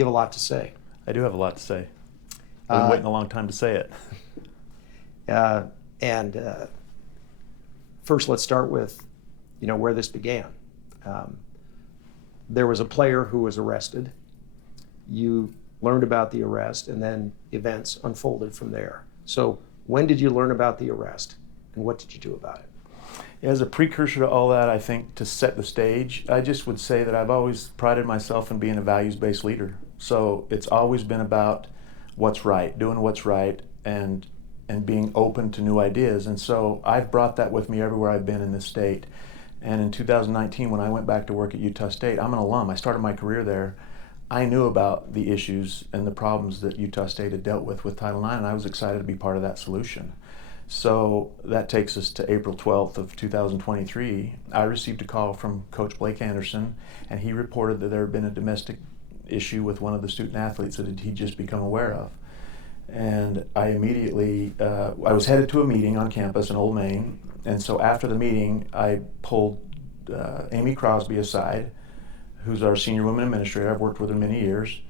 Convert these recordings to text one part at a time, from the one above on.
You have a lot to say. I do have a lot to say. I've been waiting a long time to say it. And first, let's start with, where this began. There was a player who was arrested. You learned about the arrest, and then events unfolded from there. So when did you learn about the arrest, and what did you do about it? As a precursor to all that, I think to set the stage, I just would say that I've always prided myself in being a values-based leader. So it's always been about what's right, doing what's right, and being open to new ideas. And so I've brought that with me everywhere I've been in this state. And in 2019, when I went back to work at Utah State, I'm an alum. I started my career there. I knew about the issues and the problems that Utah State had dealt with Title IX, and I was excited to be part of that solution. So that takes us to April 12th of 2023. I received a call from Coach Blake Anderson, and he reported that there had been a domestic issue with one of the student athletes that he'd just become aware of. And I immediately, I was headed to a meeting on campus in Old Main, and so after the meeting, I pulled Amy Crosby aside, who's our senior women administrator. I've worked with her many years,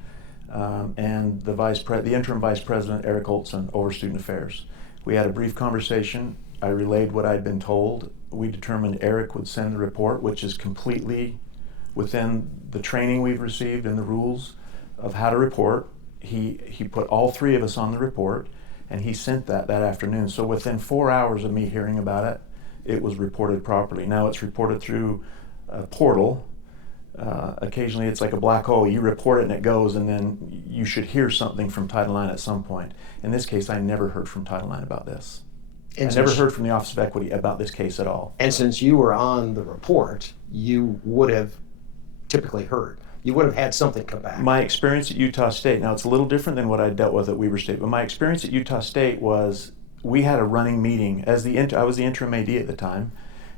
and the interim vice president, Eric Olson, over student affairs. We had a brief conversation. I relayed what I'd been told. We determined Eric would send the report, which is completely within the training we've received and the rules of how to report. He put all three of us on the report, and he sent that afternoon. So within 4 hours of me hearing about it, it was reported properly. Now it's reported through a portal. Occasionally it's like a black hole. You report it and it goes, and then you should hear something from Title IX at some point. In this case, I never heard from Title IX about this. And I never heard from the Office of Equity about this case at all. And since you were on the report, you would have typically heard. You would have had something come back. My experience at Utah State, now it's a little different than what I dealt with at Weber State, but my experience at Utah State was we had a running meeting. I was the interim AD at the time.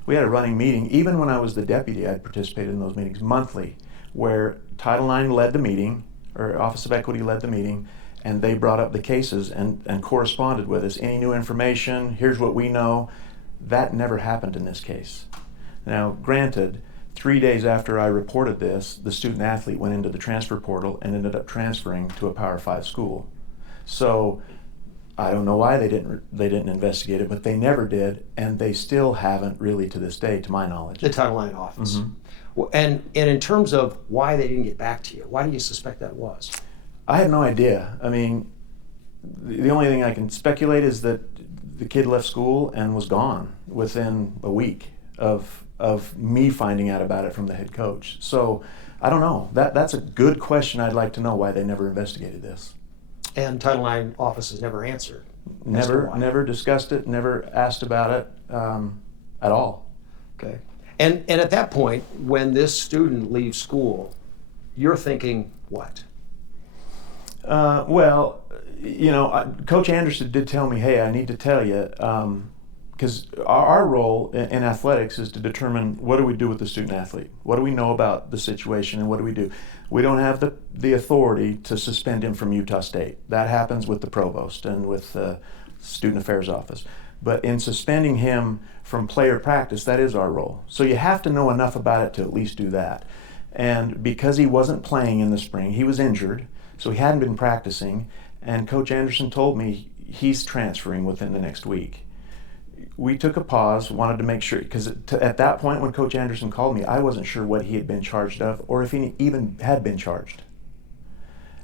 We had a running meeting. Even when I was the deputy, I'd participated in those meetings monthly, where Title IX led the meeting, or Office of Equity led the meeting, and they brought up the cases and corresponded with us. Any new information, here's what we know. That never happened in this case. Now, granted, 3 days after I reported this, the student athlete went into the transfer portal and ended up transferring to a Power 5 school. So I don't know why they didn't investigate it, but they never did, and they still haven't really to this day, to my knowledge. The Title IX office. Mm-hmm. Well, and in terms of why they didn't get back to you, why do you suspect that was? I have no idea. I mean, the only thing I can speculate is that the kid left school and was gone within a week of me finding out about it from the head coach. So I don't know. That's a good question. I'd like to know why they never investigated this. And Title IX office has never answered. Never discussed it, never asked about it at all. Okay. And at that point, when this student leaves school, you're thinking what? Well, Coach Anderson did tell me, hey, I need to tell you, because our role in athletics is to determine what do we do with the student athlete? What do we know about the situation, and what do we do? We don't have the authority to suspend him from Utah State. That happens with the provost and with the student affairs office. But in suspending him from player practice, that is our role. So you have to know enough about it to at least do that. And because he wasn't playing in the spring, he was injured, so he hadn't been practicing, and Coach Anderson told me he's transferring within the next week. We took a pause, wanted to make sure, because at that point when Coach Anderson called me, I wasn't sure what he had been charged of or if he even had been charged.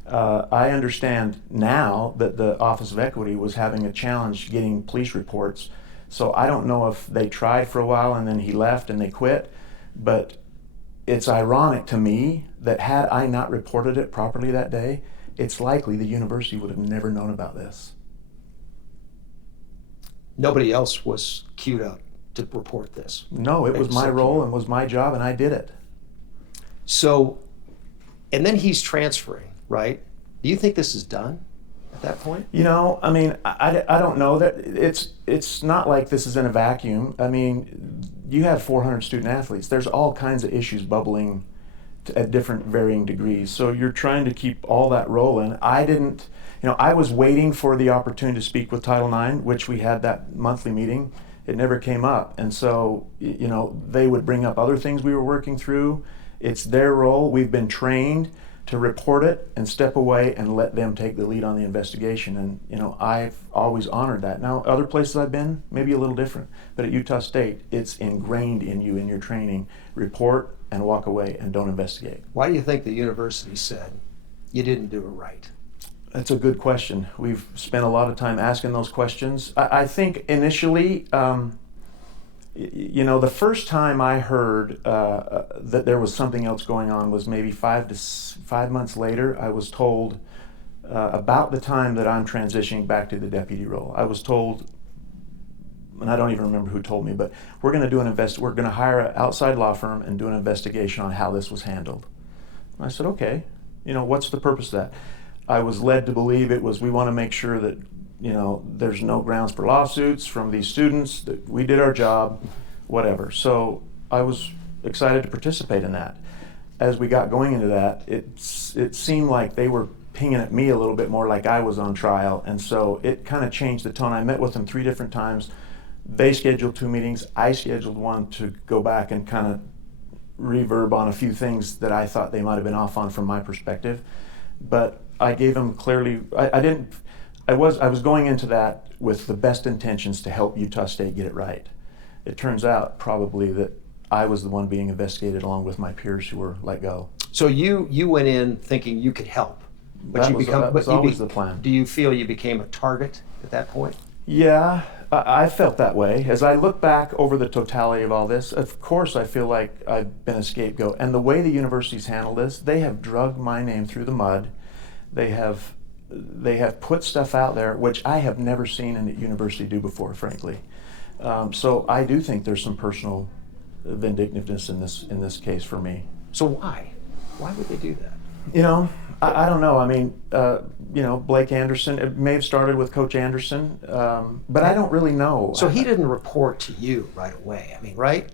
I understand now that the Office of Equity was having a challenge getting police reports, so I don't know if they tried for a while and then he left and they quit, but it's ironic to me that had I not reported it properly that day, it's likely the university would have never known about this. Nobody else was queued up to report this. No, it was my role and was my job, and I did it. So, and then he's transferring, right? Do you think this is done at that point? I mean, I don't know that it's not like this is in a vacuum. I mean, you have 400 student athletes. There's all kinds of issues bubbling at different varying degrees. So you're trying to keep all that rolling. I was waiting for the opportunity to speak with Title IX, which we had that monthly meeting. It never came up. And so, they would bring up other things we were working through. It's their role. We've been trained to report it and step away and let them take the lead on the investigation. And, you know, I've always honored that. Now, other places I've been, maybe a little different, but at Utah State, it's ingrained in you, in your training. Report and walk away and don't investigate. Why do you think the university said you didn't do it right? That's a good question. We've spent a lot of time asking those questions. I think initially, you know, the first time I heard that there was something else going on was maybe 5 months later. I was told about the time that I'm transitioning back to the deputy role. I was told, and I don't even remember who told me, but we're going to do we're going to hire an outside law firm and do an investigation on how this was handled. And I said, okay, you know, what's the purpose of that? I was led to believe it was, we want to make sure that, you know, there's no grounds for lawsuits from these students, that we did our job, whatever. So I was excited to participate in that. As we got going into that, it seemed like they were pinging at me a little bit more, like I was on trial, and so it kind of changed the tone. I met with them 3 different times. They scheduled 2 meetings. I scheduled one to go back and kind of reverb on a few things that I thought they might have been off on from my perspective. But I gave them clearly, I was going into that with the best intentions to help Utah State get it right. It turns out probably that I was the one being investigated along with my peers who were let go. So you went in thinking you could help, but That was always the plan. Do you feel you became a target at that point? Yeah, I felt that way. As I look back over the totality of all this, of course I feel like I've been a scapegoat. And the way the universities handle this, they have dragged my name through the mud. They have put stuff out there which I have never seen a university do before, frankly. So I do think there's some personal vindictiveness in this case for me. So why? Why would they do that? You know, I don't know. I mean, you know, Blake Anderson, it may have started with Coach Anderson, but I don't really know. So he didn't report to you right away. I mean, right?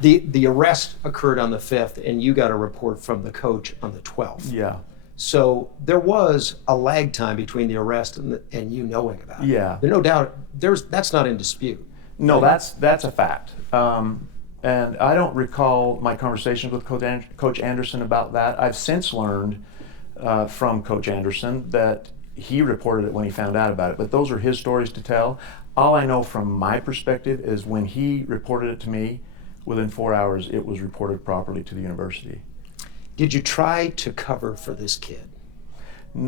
The arrest occurred on the 5th, and you got a report from the coach on the 12th. Yeah. So there was a lag time between the arrest and you knowing about it. Yeah. There's no doubt. That's not in dispute. No, that's a fact. And I don't recall my conversations with Coach Anderson about that. I've since learned from Coach Anderson that he reported it when he found out about it. But those are his stories to tell. All I know from my perspective is when he reported it to me, within 4 hours, it was reported properly to the university. Did you try to cover for this kid?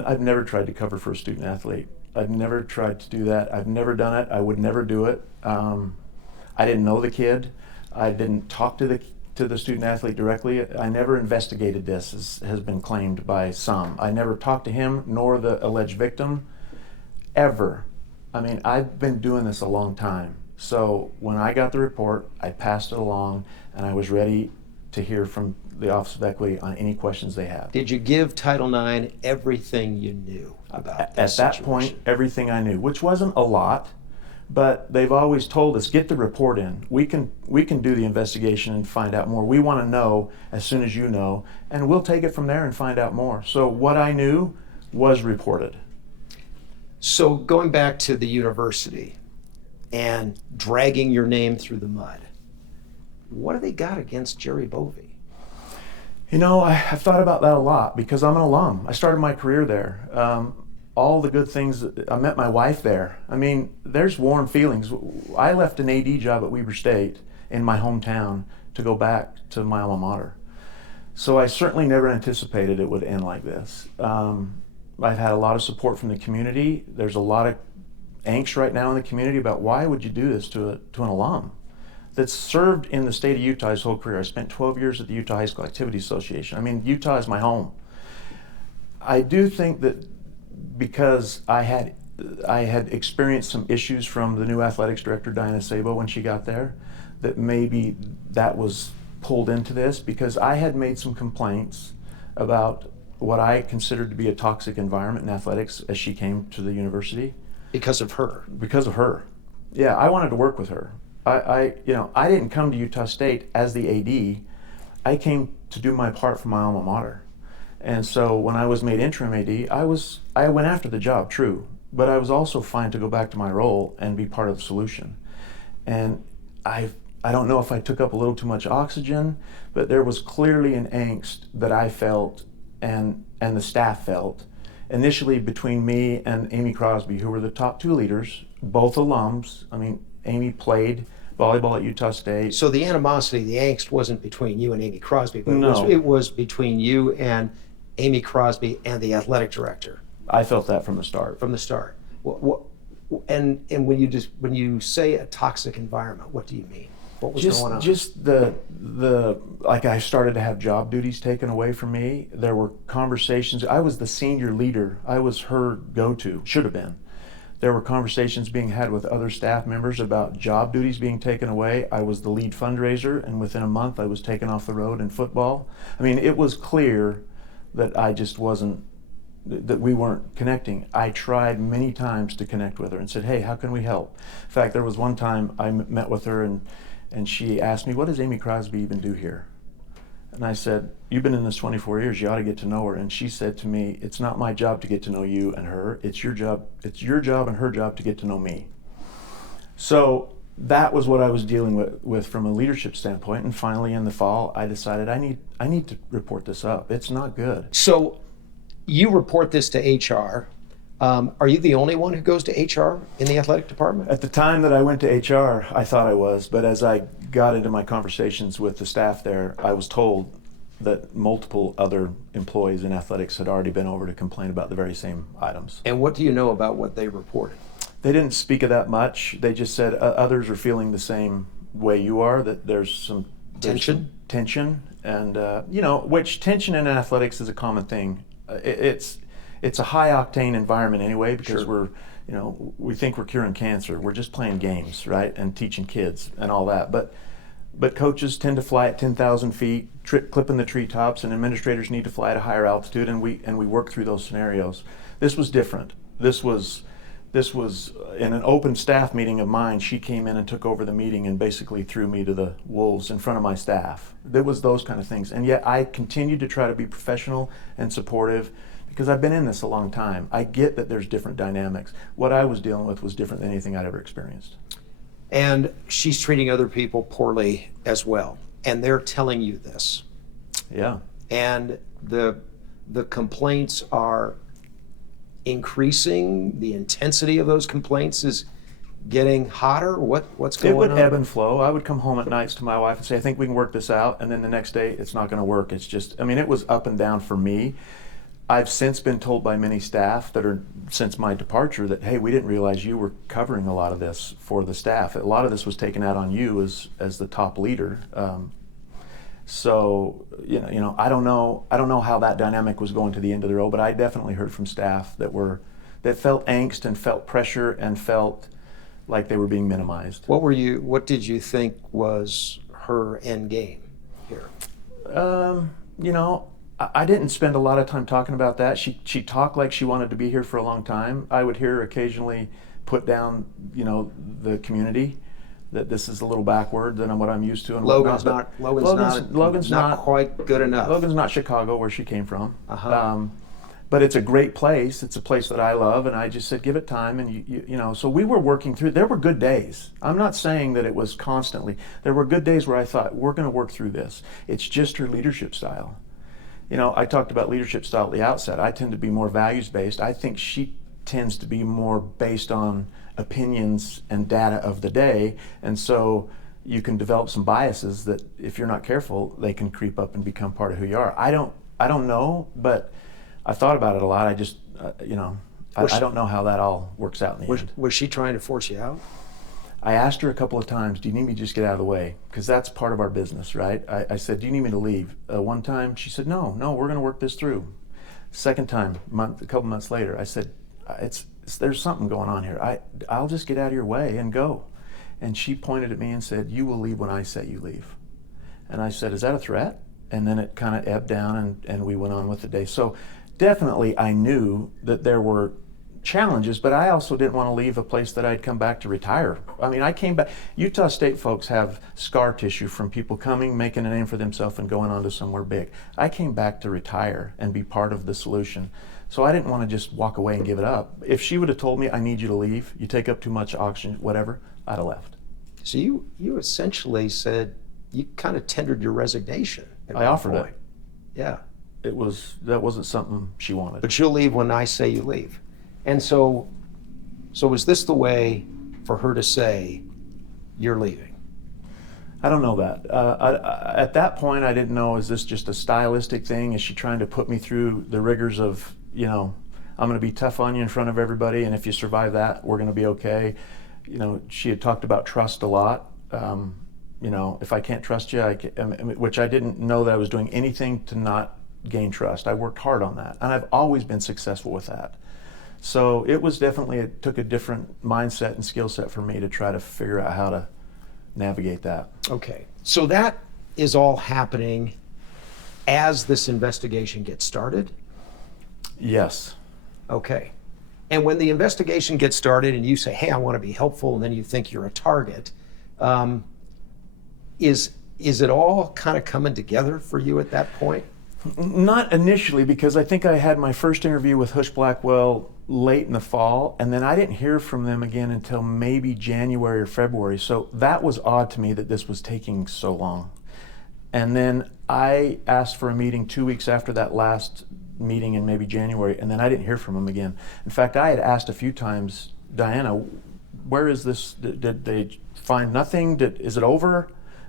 I've never tried to cover for a student athlete. I've never tried to do that. I've never done it. I would never do it. I didn't know the kid. I didn't talk to the student athlete directly. I never investigated this, as has been claimed by some. I never talked to him nor the alleged victim, ever. I mean, I've been doing this a long time. So when I got the report, I passed it along, and I was ready to hear from the Office of Equity on any questions they had. Did you give Title IX everything you knew about this At that point, everything I knew, which wasn't a lot, but they've always told us, get the report in. We can do the investigation and find out more. We want to know as soon as you know, and we'll take it from there and find out more. So what I knew was reported. So going back to the university and dragging your name through the mud, what do they got against Jerry Bovee? You know, I've thought about that a lot because I'm an alum. I started my career there. All the good things, I met my wife there. I mean, there's warm feelings. I left an AD job at Weber State in my hometown to go back to my alma mater. So I certainly never anticipated it would end like this. I've had a lot of support from the community. There's a lot of angst right now in the community about why would you do this to an alum that's served in the state of Utah his whole career. I spent 12 years at the Utah High School Activity Association. I mean, Utah is my home. I do think that because I had experienced some issues from the new Athletics Director, Diana Sabo, when she got there, that maybe that was pulled into this, because I had made some complaints about what I considered to be a toxic environment in athletics as she came to the university. Because of her? Because of her. Yeah, I wanted to work with her. I didn't come to Utah State as the AD. I came to do my part for my alma mater. And so when I was made interim AD, I went after the job, true, but I was also fine to go back to my role and be part of the solution. And I don't know if I took up a little too much oxygen, but there was clearly an angst that I felt and the staff felt initially between me and Amy Crosby, who were the top two leaders, both alums. I mean, Amy played volleyball at Utah State. So the animosity, the angst wasn't between you and Amy Crosby, but No. it was between you and Amy Crosby and the athletic director I felt that from the start. from the start. And when you say a toxic environment, what do you mean? What was going on? Just the like I started to have job duties taken away from me. There were conversations. I was the senior leader. I was her go-to, should have been. There were conversations being had with other staff members about job duties being taken away. I was the lead fundraiser, and within a month I was taken off the road in football. I mean, it was clear that I just wasn't, that we weren't connecting. I tried many times to connect with her and said, hey, how can we help? In fact, there was one time I met with her and she asked me, what does Amy Crosby even do here? And I said, you've been in this 24 years, you ought to get to know her. And she said to me, it's not my job to get to know you and her, it's your job and her job to get to know me. So that was what I was dealing with from a leadership standpoint. And finally in the fall, I decided I need to report this up. It's not good. So you report this to HR. Are you the only one who goes to HR in the athletic department? At the time that I went to HR, I thought I was, but as I got into my conversations with the staff there, I was told that multiple other employees in athletics had already been over to complain about the very same items. And what do you know about what they reported? They didn't speak of that much. They just said others are feeling the same way you are, that there's some tension, and which tension in athletics is a common thing. It's a high octane environment anyway, because Sure. we think we're curing cancer. We're just playing games, right, and teaching kids and all that. But coaches tend to fly at 10,000 feet, clipping the treetops, and administrators need to fly at a higher altitude, and we work through those scenarios. This was different. This was in an open staff meeting of mine. She came in and took over the meeting and basically threw me to the wolves in front of my staff. There was those kind of things, and yet I continued to try to be professional and supportive, because I've been in this a long time. I get that there's different dynamics. What I was dealing with was different than anything I'd ever experienced. And she's treating other people poorly as well. And they're telling you this. Yeah. And the complaints are increasing. The intensity of those complaints is getting hotter. What's going on? It would ebb and flow. I would come home at nights to my wife and say, I think we can work this out. And then the next day, it's not going to work. It's just, it was up and down for me. I've since been told by many staff that are since my departure that, hey, we didn't realize you were covering a lot of this for the staff. A lot of this was taken out on you as the top leader. So I don't know how that dynamic was going to the end of the road, but I definitely heard from staff that felt angst and felt pressure and felt like they were being minimized. What did you think was her end game here? I didn't spend a lot of time talking about that. She talked like she wanted to be here for a long time. I would hear her occasionally put down, the community, that this is a little backward than what I'm used to. And Logan's Logan's not quite good enough. Logan's not Chicago, where she came from. Uh-huh. But it's a great place. It's a place that I love, and I just said, give it time. And so we were working through. There were good days. I'm not saying that it was constantly. There were good days where I thought, we're going to work through this. It's just her leadership style. I talked about leadership style at the outset. I tend to be more values-based. I think she tends to be more based on opinions and data of the day, and so you can develop some biases that, if you're not careful, they can creep up and become part of who you are. I don't know, but I thought about it a lot. I just, I don't know how that all works out in the end. Was she trying to force you out? I asked her a couple of times, do you need me to just get out of the way? Because that's part of our business, right? I said, do you need me to leave? One time she said, no, we're going to work this through. Second time, a couple months later, I said, there's something going on here. I'll just get out of your way and go. And she pointed at me and said, you will leave when I say you leave. And I said, is that a threat? And then it kind of ebbed down, and we went on with the day. So definitely I knew that there were challenges, but I also didn't want to leave a place that I'd come back to retire. I came back. Utah State folks have scar tissue from people coming, making a name for themselves, and going on to somewhere big. I came back to retire and be part of the solution. So I didn't want to just walk away and give it up. If she would have told me, I need you to leave, you take up too much oxygen, whatever, I'd have left. So you essentially said, you kind of tendered your resignation at I one offered point. it. Yeah. That wasn't something she wanted. But you'll leave when I say you leave. And so was this the way for her to say, you're leaving? I don't know that. At that point, I didn't know, is this just a stylistic thing? Is she trying to put me through the rigors of, I'm going to be tough on you in front of everybody, and if you survive that, we're going to be okay. She had talked about trust a lot. If I can't trust you, which I didn't know that I was doing anything to not gain trust. I worked hard on that, and I've always been successful with that. So it took a different mindset and skill set for me to try to figure out how to navigate that. Okay. So that is all happening as this investigation gets started? Yes. Okay. And when the investigation gets started and you say, hey, I want to be helpful, and then you think you're a target, is it all kind of coming together for you at that point? Not initially, because I think I had my first interview with Hush Blackwell late in the fall, and then I didn't hear from them again until maybe January or February. So that was odd to me that this was taking so long. And then I asked for a meeting 2 weeks after that last meeting in maybe January, and then I didn't hear from them again. In fact, I had asked a few times, Diana, where is this? Did they find nothing? Is it over?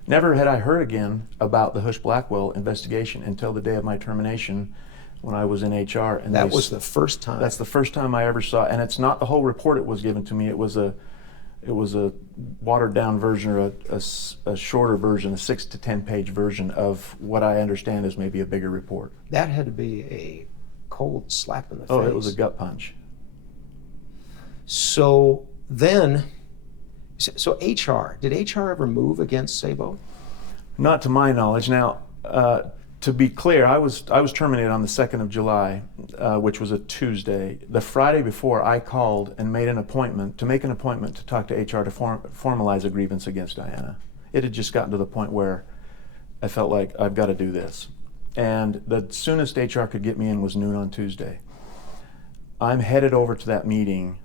Never had I heard again about the Hush Blackwell investigation until the day of my termination when I was in HR. And that was the first time? That's the first time I ever saw it. And it's not the whole report it was given to me. It was a watered down version, or a shorter version, a 6 to 10 page version of what I understand is maybe a bigger report. That had to be a cold slap in the face. Oh, it was a gut punch. So then, HR, did HR ever move against Sabo? Not to my knowledge. Now, to be clear, I was terminated on the 2nd of July, which was a Tuesday. The Friday before, I called and made an appointment to talk to HR to formalize a grievance against Diana. It had just gotten to the point where I felt like I've got to do this. And the soonest HR could get me in was noon on Tuesday. I'm headed over to that meeting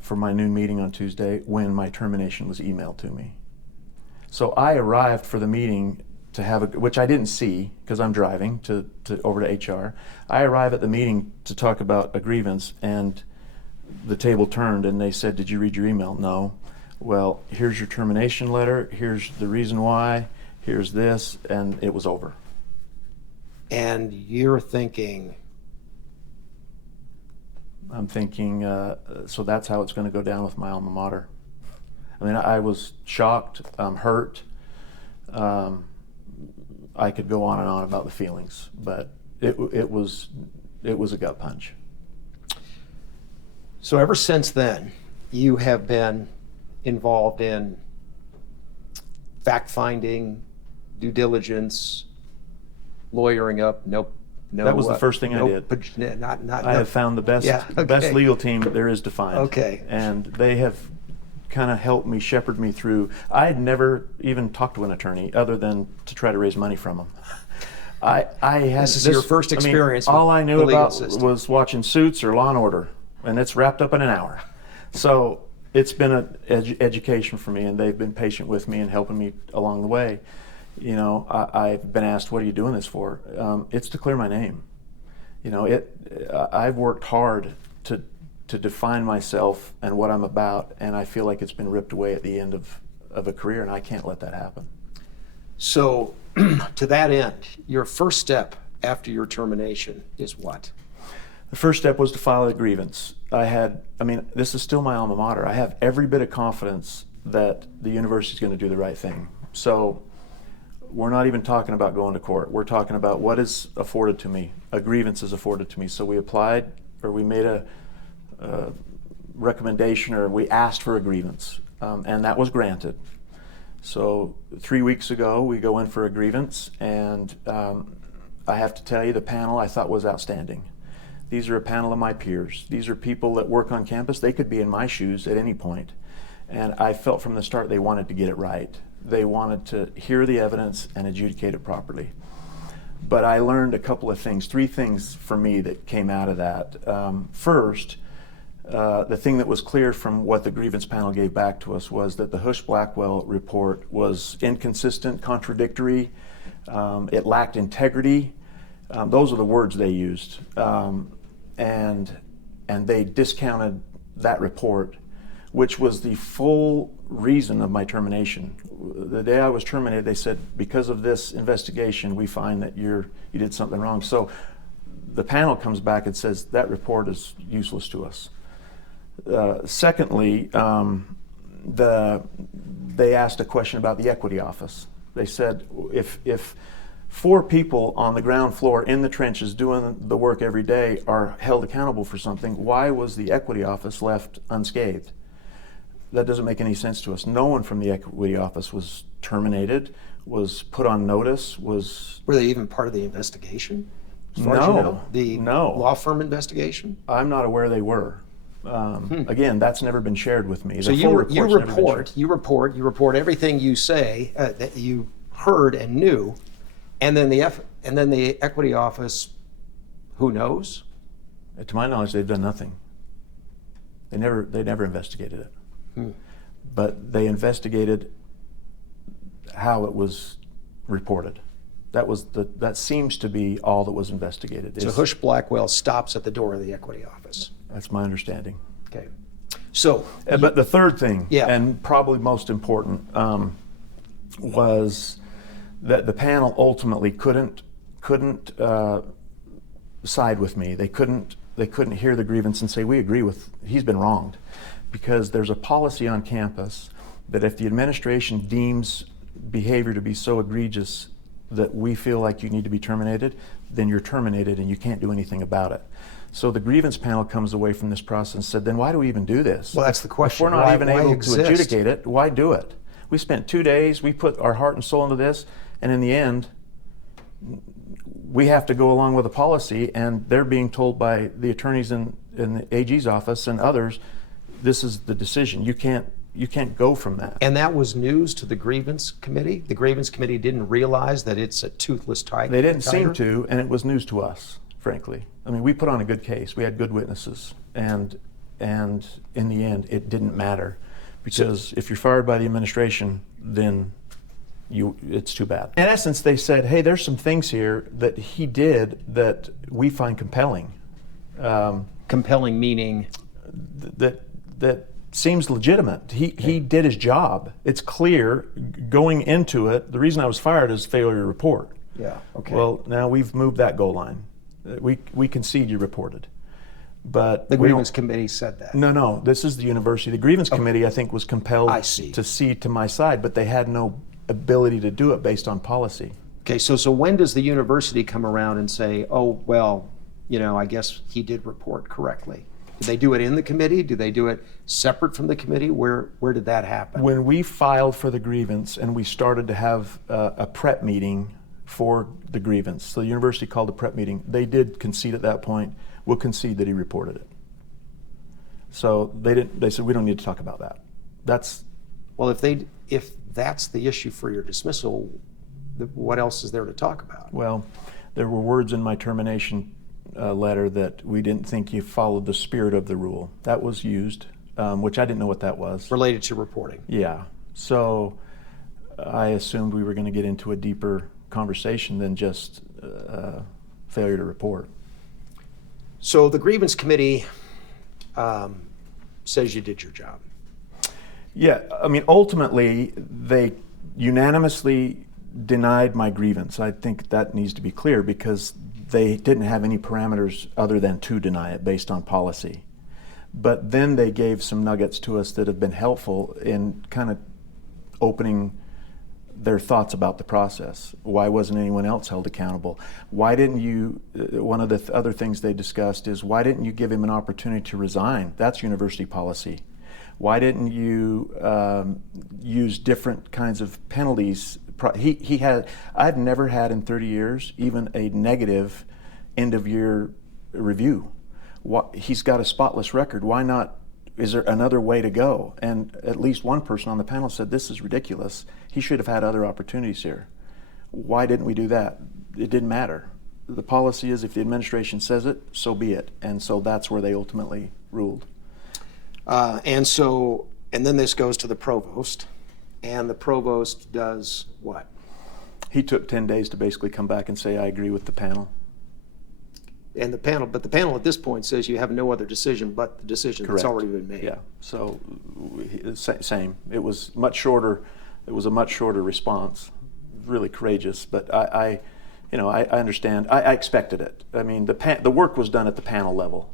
for my noon meeting on Tuesday when my termination was emailed to me. So I arrived for the meeting to have which I didn't see because I'm driving over to HR. I arrived at the meeting to talk about a grievance, and the table turned and they said, "Did you read your email?" "No." "Well, here's your termination letter. Here's the reason why. Here's this," and it was over. And you're thinking? I'm thinking, so that's how it's going to go down with my alma mater. I mean, I was shocked, hurt. I could go on and on about the feelings, but it was a gut punch. So ever since then, you have been involved in fact-finding, due diligence, lawyering up. That was the first thing I did. I have found the best legal team there is to find. Okay. And they have kind of helped me, shepherd me through. I had never even talked to an attorney other than to try to raise money from them. This is your first experience. All I knew about system was watching Suits or Law and Order, and it's wrapped up in an hour. So it's been an education for me, and they've been patient with me and helping me along the way. I've been asked, "What are you doing this for?" It's to clear my name. I've worked hard to define myself and what I'm about, and I feel like it's been ripped away at the end of a career, and I can't let that happen. So, to that end, your first step after your termination is what? The first step was to file a grievance. This is still my alma mater. I have every bit of confidence that the university is going to do the right thing. So we're not even talking about going to court. We're talking about what is afforded to me. A grievance is afforded to me. So we applied, or we made a recommendation, or we asked for a grievance, and that was granted. So 3 weeks ago, we go in for a grievance, and I have to tell you, the panel I thought was outstanding. These are a panel of my peers. These are people that work on campus. They could be in my shoes at any point. And I felt from the start they wanted to get it right. They wanted to hear the evidence and adjudicate it properly. But I learned a couple of things, 3 things for me that came out of that. First, the thing that was clear from what the grievance panel gave back to us was that the Hush-Blackwell report was inconsistent, contradictory, it lacked integrity. Those are the words they used. And they discounted that report, which was the full reason of my termination. The day I was terminated, they said, because of this investigation, we find that you did something wrong. So the panel comes back and says that report is useless to us. Secondly, they asked a question about the equity office. They said, if 4 people on the ground floor in the trenches doing the work every day are held accountable for something, why was the equity office left unscathed? That doesn't make any sense to us. No one from the equity office was terminated, was put on notice, was... Were they even part of the investigation? As far as you know? The No. law firm investigation? I'm not aware they were. Again, that's never been shared with me. So you report everything you say that you heard and knew, and then the equity office, who knows? To my knowledge, they've done nothing. They never investigated it. But they investigated how it was reported. That seems to be all that was investigated. So Hush-Blackwell stops at the door of the equity office. That's my understanding. Okay. So, but the third thing, yeah, and probably most important, was that the panel ultimately couldn't side with me. They couldn't hear the grievance and say, we agree with, he's been wronged. Because there's a policy on campus that if the administration deems behavior to be so egregious that we feel like you need to be terminated, then you're terminated and you can't do anything about it. So the grievance panel comes away from this process and said, then why do we even do this? Well, that's the question. If we're not even able exist? to adjudicate it, why do it? We spent 2 days, we put our heart and soul into this, and in the end, we have to go along with a policy, and they're being told by the attorneys in the AG's office and others, this is the decision. You can't go from that. And that was news to the grievance committee? The grievance committee didn't realize that it's a toothless tiger? They didn't seem to, and it was news to us, frankly. I mean, we put on a good case. We had good witnesses, and in the end, it didn't matter. Because if you're fired by the administration, then it's too bad. In essence, they said, hey, there's some things here that he did that we find compelling. Compelling meaning? That seems legitimate. He did his job. It's clear going into it. The reason I was fired is failure to report. Yeah. Okay. Well, now we've moved that goal line. We concede you reported, but the grievance committee said that. No. This is the university. The grievance committee, I think, was compelled to see to my side, but they had no ability to do it based on policy. Okay. So when does the university come around and say, oh well, I guess he did report correctly? Did they do it in the committee? Do they do it separate from the committee? Where did that happen? When we filed for the grievance and we started to have a prep meeting for the grievance, so the university called a prep meeting, they did concede at that point, we'll concede that he reported it. So they said, we don't need to talk about that. Well, if that's the issue for your dismissal, what else is there to talk about? Well, there were words in my termination letter that we didn't think you followed the spirit of the rule. That was used, which I didn't know what that was. Related to reporting. Yeah. So I assumed we were going to get into a deeper conversation than just failure to report. So the grievance committee says you did your job. Yeah. I mean, ultimately, they unanimously denied my grievance. I think that needs to be clear because they didn't have any parameters other than to deny it based on policy. But then they gave some nuggets to us that have been helpful in kind of opening their thoughts about the process. Why wasn't anyone else held accountable? Why didn't you, one of the other things they discussed is, why didn't you give him an opportunity to resign? That's university policy. Why didn't you use different kinds of penalties? I've never had in 30 years even a negative end of year review. He's got a spotless record. Why not? Is there another way to go? And at least one person on the panel said, this is ridiculous. He should have had other opportunities here. Why didn't we do that? It didn't matter. The policy is if the administration says it, so be it. And so that's where they ultimately ruled. And then this goes to the provost, and the provost does what? He took 10 days to basically come back and say, I agree with the panel. And the panel at this point says you have no other decision but the decision Correct. that's already been made. Yeah, so same. It was much shorter. It was a much shorter response. Really courageous, but I understand. I expected it. I mean, the work was done at the panel level,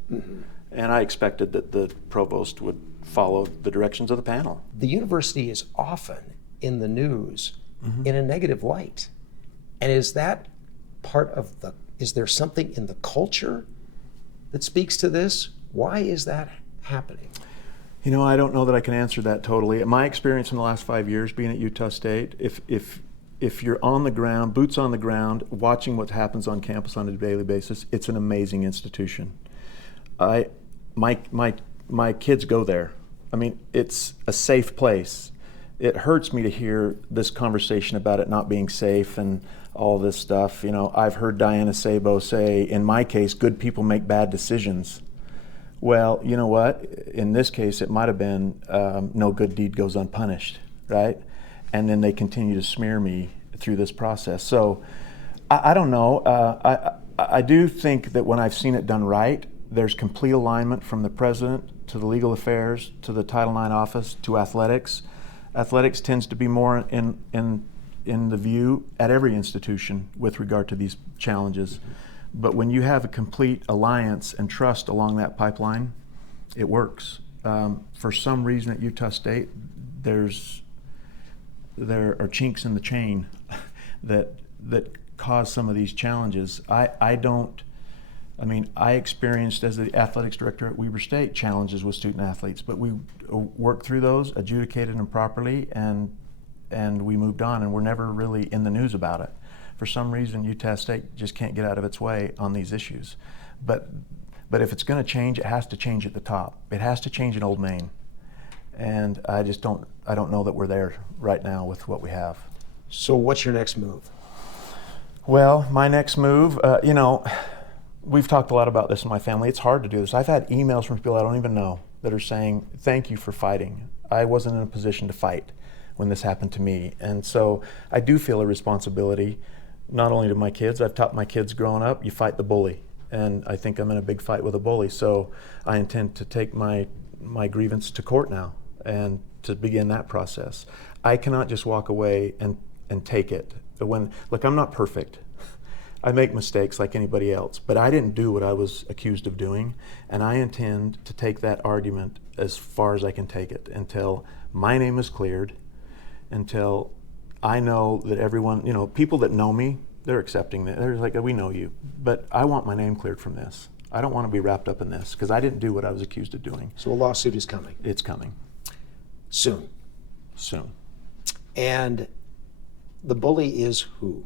and I expected that the provost would follow the directions of the panel. The university is often in the news in a negative light, and is that part of is there something in the culture that speaks to this? Why is that happening? I don't know that I can answer that totally. My experience in the last 5 years being at Utah State, if you're on the ground, boots on the ground, watching what happens on campus on a daily basis, it's an amazing institution. My kids go there. I mean, it's a safe place. It hurts me to hear this conversation about it not being safe and all this stuff. I've heard Diana Sabo say, in my case, good people make bad decisions. Well, you know what? In this case, it might have been no good deed goes unpunished, right? And then they continue to smear me through this process. So I don't know. I do think that when I've seen it done right, there's complete alignment from the president to the legal affairs to the Title IX office to athletics. Athletics tends to be more in the view at every institution with regard to these challenges. But when you have a complete alliance and trust along that pipeline, it works. For some reason at Utah State, there are chinks in the chain that cause some of these challenges. I experienced as the athletics director at Weber State challenges with student athletes, but we worked through those, adjudicated them properly, and we moved on, and we're never really in the news about it. For some reason, Utah State just can't get out of its way on these issues. But if it's going to change, it has to change at the top. It has to change in Old Main. And I don't know that we're there right now with what we have. So what's your next move? Well, my next move, we've talked a lot about this in my family. It's hard to do this. I've had emails from people I don't even know that are saying, thank you for fighting. I wasn't in a position to fight when this happened to me. And so I do feel a responsibility, not only to my kids. I've taught my kids growing up, you fight the bully. And I think I'm in a big fight with a bully. So I intend to take my grievance to court now and to begin that process. I cannot just walk away and take it. Look, I'm not perfect. I make mistakes like anybody else, but I didn't do what I was accused of doing, and I intend to take that argument as far as I can take it until my name is cleared, until I know that everyone, people that know me, they're accepting that. They're like, we know you, but I want my name cleared from this. I don't want to be wrapped up in this because I didn't do what I was accused of doing. So a lawsuit is coming. It's coming. Soon. Soon. And the bully is who?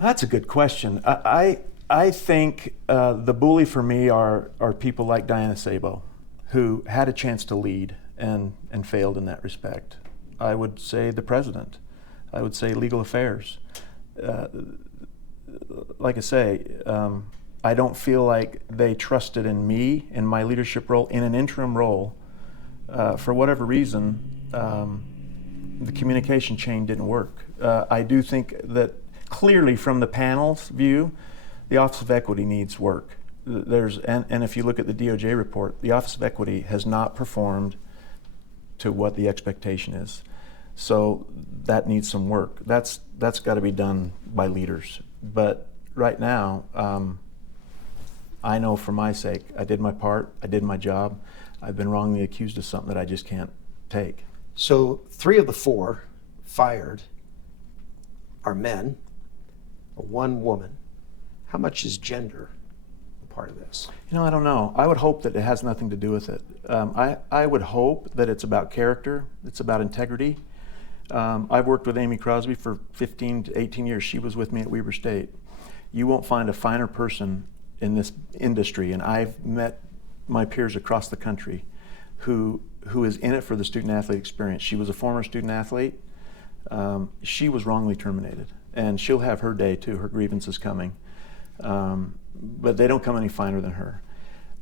That's a good question. I think the bully for me are people like Diana Sabo, who had a chance to lead and failed in that respect. I would say the president. I would say legal affairs. Like I say, I don't feel like they trusted in me in my leadership role, in an interim role. For whatever reason, the communication chain didn't work. I do think that clearly from the panel's view, the Office of Equity needs work. And if you look at the DOJ report, the Office of Equity has not performed to what the expectation is. So that needs some work. That's got to be done by leaders. But right now, I know for my sake, I did my part, I did my job. I've been wrongly accused of something that I just can't take. So 3 of the 4 fired are men, 1 woman. How much is gender a part of this? I don't know. I would hope that it has nothing to do with it. I would hope that it's about character, it's about integrity. I've worked with Amy Crosby for 15 to 18 years. She was with me at Weber State. You won't find a finer person in this industry, and I've met my peers across the country who is in it for the student athlete experience. She was a former student athlete. She was wrongly terminated, and she'll have her day too. Her grievance is coming, but they don't come any finer than her.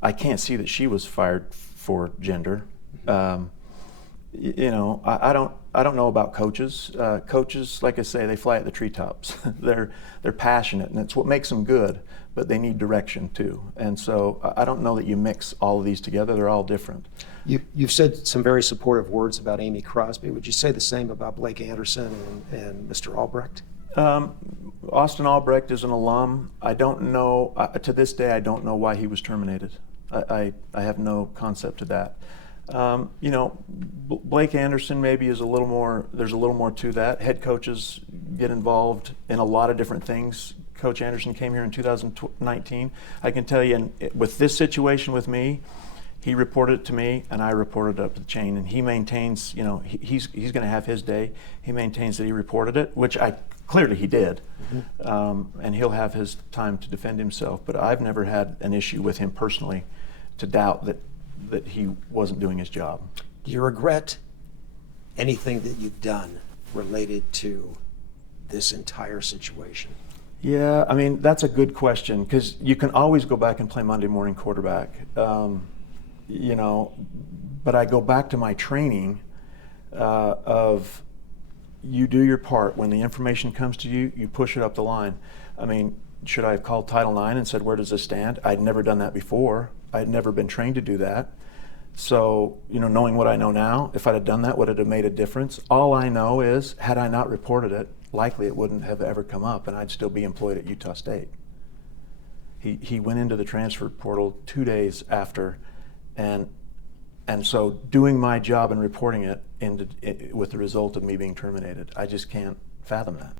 I can't see that she was fired for gender. You know, I don't know about coaches. Coaches, like I say, they fly at the treetops. They're passionate, and it's what makes them good. But they need direction too. And so I don't know that you mix all of these together. They're all different. You've said some very supportive words about Amy Crosby. Would you say the same about Blake Anderson and Mr. Albrecht? Austin Albrecht is an alum. I don't know, to this day, I don't know why he was terminated. I have no concept to that. You know, Blake Anderson maybe is a little more, there's a little more to that. Head coaches get involved in a lot of different things. Coach Anderson came here in 2019. I can tell you, with this situation with me, he reported it to me, and I reported it up the chain. And he maintains, you know, he's going to have his day. He maintains that he reported it, which clearly he did, and he'll have his time to defend himself. But I've never had an issue with him personally to doubt that he wasn't doing his job. Do you regret anything that you've done related to this entire situation? Yeah, I mean, that's a good question, because you can always go back and play Monday morning quarterback. You know, but I go back to my training of you do your part. When the information comes to you, you push it up the line. I mean, should I have called Title IX and said, where does this stand? I'd never done that before. I'd never been trained to do that. So, you know, knowing what I know now, if I'd have done that, would it have made a difference? All I know is, had I not reported it, likely it wouldn't have ever come up, and I'd still be employed at Utah State. He went into the transfer portal 2 days after, and so doing my job and reporting it ended with the result of me being terminated. I just can't fathom that.